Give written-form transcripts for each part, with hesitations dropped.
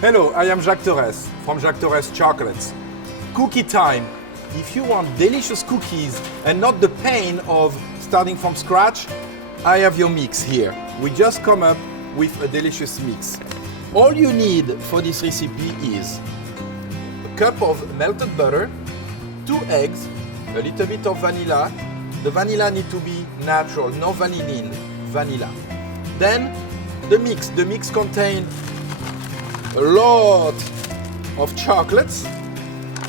Hello, I am Jacques from Jacques Chocolates. Cookie time. If you want delicious cookies and not the pain of starting from scratch, I have your mix here. We just come up with a delicious mix. All you need for this recipe is a cup of melted butter, 2 eggs, a little bit of vanilla. The vanilla needs to be natural, no vanillin, vanilla. Then the mix. The mix contains a lot of chocolates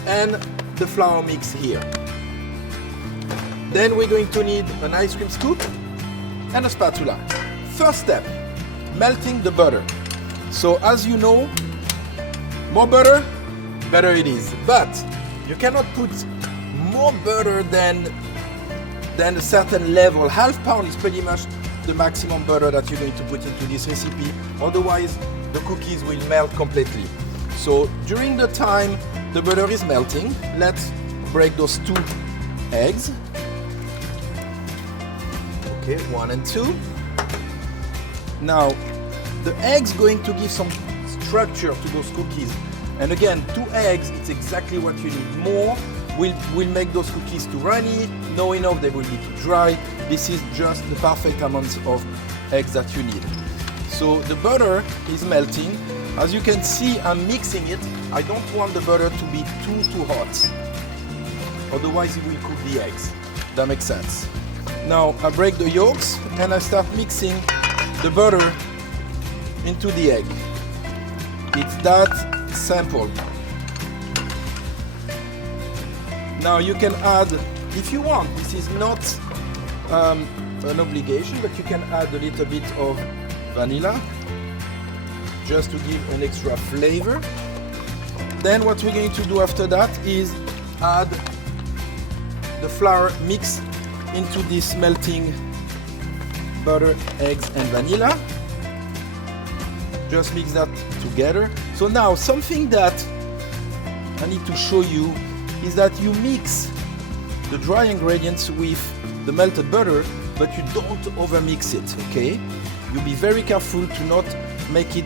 and the flour mix here. Then we're going to need an ice cream scoop and a spatula. First step, melting the butter. So as you know, more butter, better it is. But you cannot put more butter than a certain level. Half pound is pretty much the maximum butter that you're going to put into this recipe. Otherwise, the cookies will melt completely. So during the time the butter is melting, let's break those 2 eggs. Okay, 1 and 2. Now, the eggs going to give some structure to those cookies. And again, 2 eggs, it's exactly what you need. More will make those cookies too runny, not enough, they will be too dry. This is just the perfect amount of eggs that you need. So the butter is melting. As you can see, I'm mixing it. I don't want the butter to be too hot. Otherwise it will cook the eggs. That makes sense. Now I break the yolks and I start mixing the butter into the egg. It's that simple. Now you can add, if you want, this is not an obligation, but you can add a little bit of vanilla just to give an extra flavor. Then what we're going to do after that is add the flour mix into this melting butter, eggs and vanilla. Just mix that together. So now something that I need to show you is that you mix the dry ingredients with the melted butter, but you don't overmix it, okay? You be very careful to not make it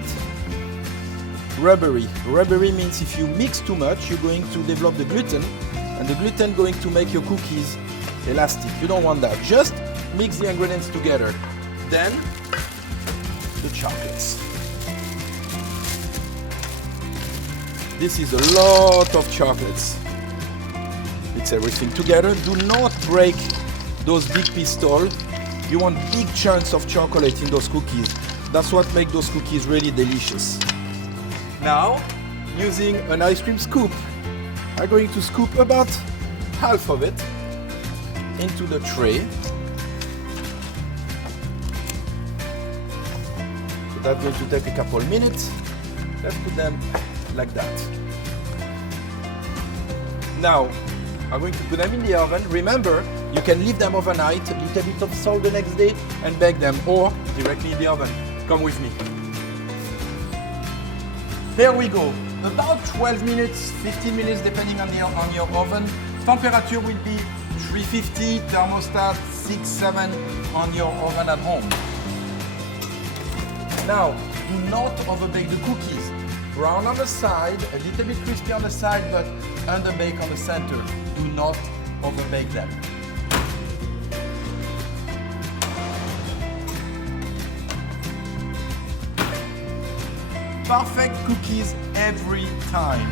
rubbery. Rubbery means if you mix too much, you're going to develop the gluten, and the gluten going to make your cookies elastic. You don't want that. Just mix the ingredients together. Then the chocolates. This is a lot of chocolates. Mix everything together. Do not break those big pistons. You want big chunks of chocolate in those cookies. That's what makes those cookies really delicious. Now, using an ice cream scoop, I'm going to scoop about half of it into the tray. So that's going to take a couple minutes. Let's put them like that. Now, I'm going to put them in the oven. Remember, you can leave them overnight, a little bit of salt the next day, and bake them, or directly in the oven. Come with me. There we go. About 12 minutes, 15 minutes, depending on your oven. Temperature will be 350, thermostat 6-7 on your oven at home. Now, do not overbake the cookies. Brown on the side, a little bit crispy on the side, but underbake on the center. Do not overbake them. Perfect cookies every time.